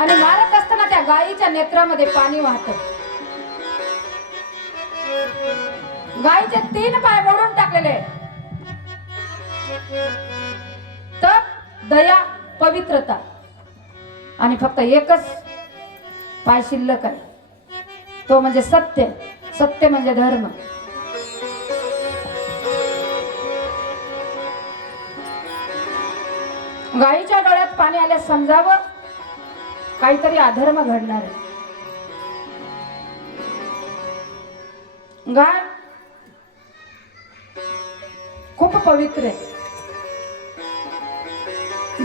आणि मारत असताना त्या गायीच्या नेत्रामध्ये पाणी वाहत. गायीचे 3 पाय मोडून टाकलेले. तप, दया, पवित्रता आणि फक्त एकच पाय शिल्लक आहे, तो म्हणजे सत्य. सत्य म्हणजे धर्म. गायीच्या डोळ्यात पाणी आल्यास समजावं काहीतरी अधर्म घडणार आहे. गाय खूप पवित्र आहे.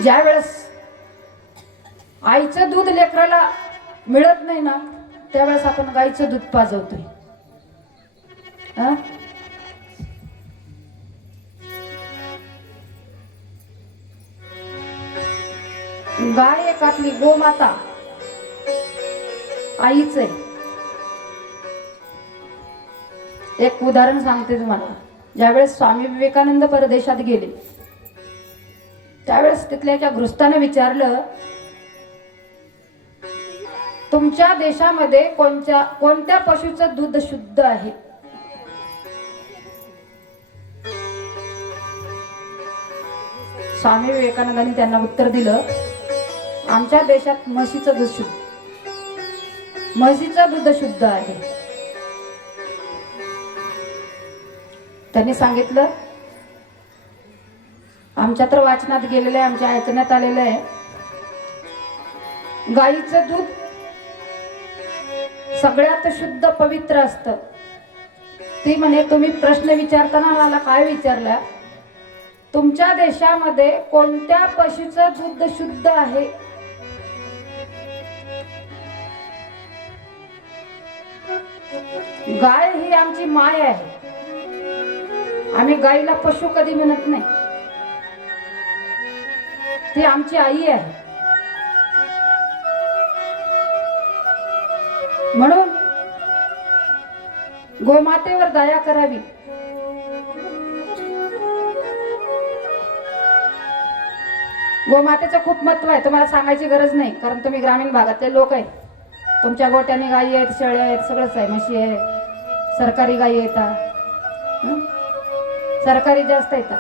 ज्या वेळेस आईचं दूध लेकराला मिळत नाही ना, त्यावेळेस आपण गाईचं दूध पाजवतोय. गाय एक आपली गोमाता आईच आहे. एक उदाहरण सांगते तुम्हाला. ज्यावेळेस स्वामी विवेकानंद परदेशात गेले, त्यावेळेस तिथल्या एका गृहस्थाने विचारलं, तुमच्या देशामध्ये कोणत्या पशुचं दूध शुद्ध आहे? स्वामी विवेकानंदांनी त्यांना उत्तर दिलं, आमच्या देशात म्हशीचं दूध शुद्ध, म्हशीचं दूध शुद्ध आहे. त्यांनी सांगितलं, आमच्या तर वाचनात गेलेलं आहे, आमच्या ऐकण्यात आलेलं आहे, गाईचं दूध सगळ्यात शुद्ध पवित्र असतं. ती म्हणे, तुम्ही प्रश्न विचारताना मला काय विचारला, तुमच्या देशामध्ये कोणत्या पशुचं दूध शुद्ध आहे? गाय ही आमची माय आहे. आम्ही गाईला पशु कधी म्हणत नाही, ती आमची आई आहे. म्हणून गोमातेवर दया करावी. गोमातेचं खूप महत्व आहे, तुम्हाला सांगायची गरज नाही, कारण तुम्ही ग्रामीण भागातले लोक आहे. तुमच्या गोट्याने गायी आहेत, शेळ्या आहेत, सगळंच आहे, म्हशी आहे, सरकारी गायी येतात, सरकारी जास्त येतात.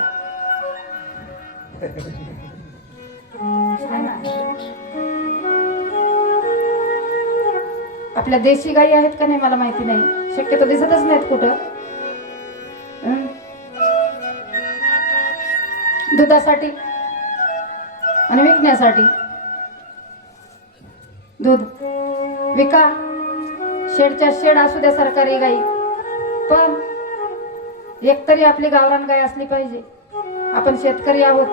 आपल्या देशी गायी आहेत का नाही मला माहिती नाही, शक्यतो दिसतच नाहीत कुठं. दुधासाठी आणि विकण्यासाठी. दूध विका, शेडच्या शेड असू द्या सरकारी गाई, पण एकतरी आपली गावरान गाय असली पाहिजे. आपण शेतकरी आहोत,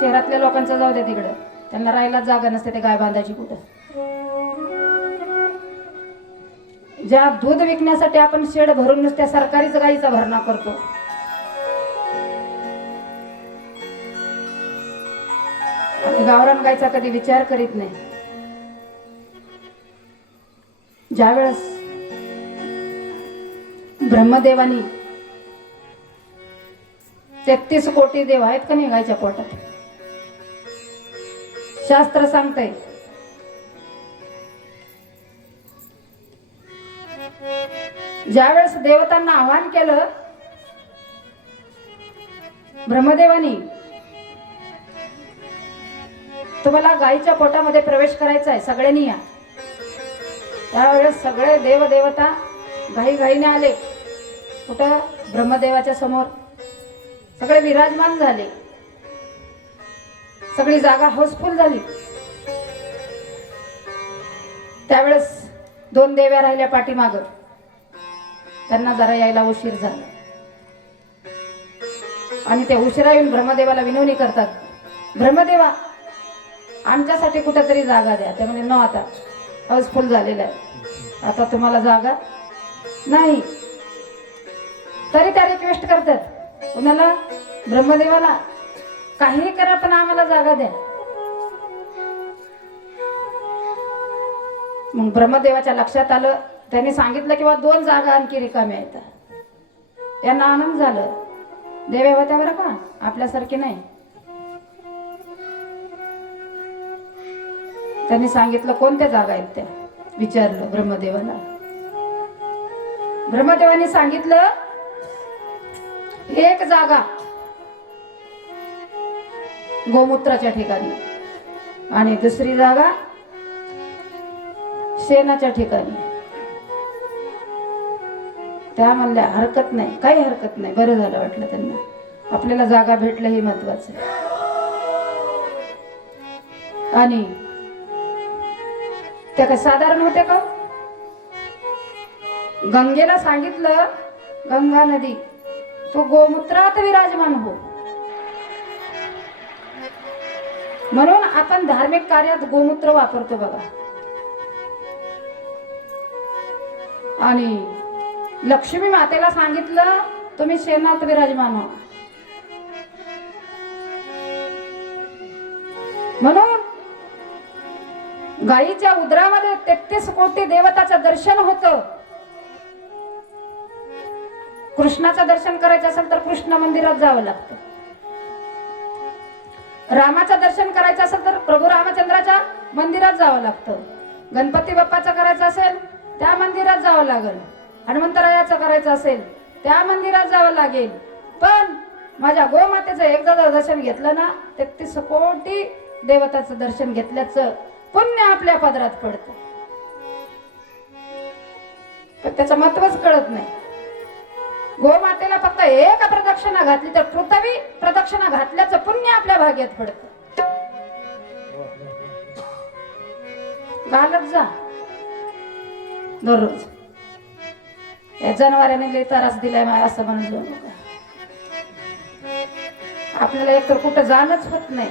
शहरातल्या लोकांचं जाऊ द्या तिकडं, त्यांना राहायला जागा नसते ते गाय बांधायची कुठं. ज्या दूध विकण्यासाठी आपण शेड भरून नुसत्या सरकारीच गाईचा भरणा करतो, आणि गावरान गायचा कधी विचार करीत नाही. ज्यावेळेस ब्रह्मदेवानी 33 कोटी देव आहेत का नाही गायच्या पोटात, शास्त्र सांगतंय. ज्यावेळेस देवतांना आवाहन केलं ब्रह्मदेवानी, तुम्हाला गायीच्या पोटामध्ये प्रवेश करायचा आहे, सगळ्यांनी या. त्यावेळेस सगळे देव देवता घाई घाईने आले. कुठं? ब्रह्मदेवाच्या समोर. सगळे विराजमान झाले, सगळी जागा हाऊसफुल झाली. त्यावेळेस 2 देव्या राहिल्या पाठीमाग, त्यांना जरा यायला उशीर झाला, आणि ते उशिरा येऊन ब्रह्मदेवाला विनवणी करतात, ब्रह्मदेवा आमच्यासाठी कुठेतरी जागा द्या. ते म्हणजे, न, आता हाऊसफुल झालेलं आहे, आता तुम्हाला जागा नाही. तरी त्या रिक्वेस्ट करतात कुणाला? ब्रह्मदेवाला, काही करा पण आम्हाला जागा द्या. मग ब्रह्मदेवाच्या लक्षात आलं, त्यांनी सांगितलं की 2 जागा आणखी रिकाम्या आहेत. त्यांना आनंद झालं. देव्या होत्या बरं का, आपल्यासारखी नाही. त्यांनी सांगितलं कोणत्या जागा आहेत त्या, विचारलं ब्रह्मदेवाला. ब्रह्मदेवाने सांगितलं एक जागा गोमूत्राच्या ठिकाणी आणि दुसरी जागा शेणाच्या ठिकाणी. त्या म्हणल्या हरकत नाही, काही हरकत नाही. बरं झालं वाटलं त्यांना, आपल्याला जागा भेटलं हे महत्वाचं. आणि त्या काय साधारण होत्या का? गंगेला सांगितलं, गंगा नदी तू गोमूत्रात विराजमान हो. म्हणून आपण धार्मिक कार्यात गोमूत्र वापरतो बघा. आणि लक्ष्मी मातेला सांगितलं तुम्ही शेणात विराजमान हो. म्हणून गायीच्या उदरामध्ये 33 कोटी देवताचं दर्शन होतं. कृष्णाचं दर्शन करायचं असेल तर कृष्ण मंदिरात जावं लागतं. रामाचं दर्शन करायचं असेल तर प्रभू रामचंद्राच्या मंदिरात जावं लागतं. गणपती बाप्पाचं करायचं असेल त्या मंदिरात जावं लागेल. हनुमंतरायाचं करायचं असेल त्या मंदिरात जावं लागेल. पण माझ्या गोमातेचं एकदा दर्शन घेतलं ना, 33 कोटी देवताचं दर्शन घेतल्याचं पुण्य आपल्या पदरात पडतं. पण त्याचं महत्वच कळत नाही. गोमातेला फक्त एक प्रदक्षिणा घातली तर पृथ्वी प्रदक्षिणा घातल्याचं पुण्य आपल्या भाग्यात पडतं. घालत जा दररोज. या जनावरांनी लई त्रास दिलाय मला असं म्हणू नका. आपल्याला एकतर कुठं जाणंच होत नाही.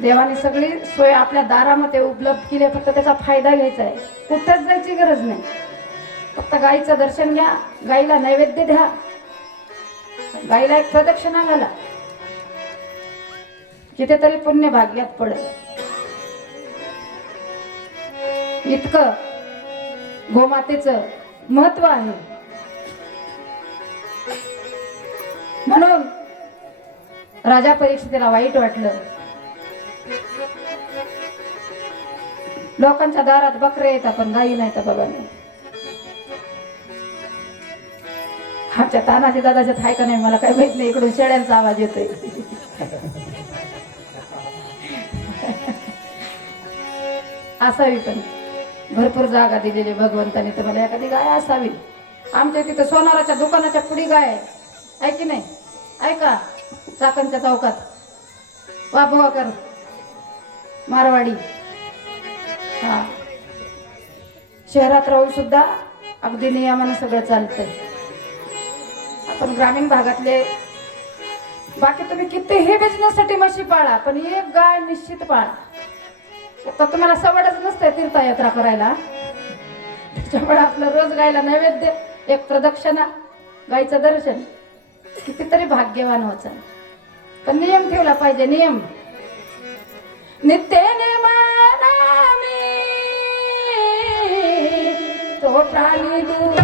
देवाने सगळी सोय आपल्या दारामध्ये उपलब्ध केली, फक्त त्याचा फायदा घ्यायचा आहे. कुठंच जायची गरज नाही. फक्त गाईचं दर्शन घ्या, गाईला नैवेद्य द्या, गाईला एक प्रदक्षिणा घाला, कितीतरी पुण्य भाग्यात पडेल. इतकं गोमातेचं महत्व आहे. म्हणून राजा परीक्षितीला वाईट वाटलं. लोकांच्या दारात बकरे येतात पण गाई नाही तर बघा नाही. आमच्या तानाजी दादाच्यात आहे का नाही मला काही माहित नाही. इकडून शेळ्यांचा आवाज येतोय. असावी पण भरपूर जागा दिलेली भगवंताने, तर मला एखादी गाय असावी. आमच्या तिथं सोनाराच्या दुकानाच्या पुढी गाय आहे की नाही? ऐका, चाकणच्या चौकात वाबवाकर मारवाडी. हा, शहरात राहून सुद्धा अगदी नियमानं सगळं चालतंय. आपण ग्रामीण भागातले, बाकी तुम्ही कितीही बिझनेससाठी म्हशी पाळा पण एक गाय निश्चित पाळा. तर तुम्हाला सवडच नसते तीर्थयात्रा करायला, त्याच्यामुळे आपलं रोज गायला नैवेद्य, एक प्रदक्षिणा, गायचं दर्शन, कितीतरी भाग्यवान व्हायचं. पण नियम ठेवला पाहिजे. नियम नित्य नेमानामी तो प्राणी दूर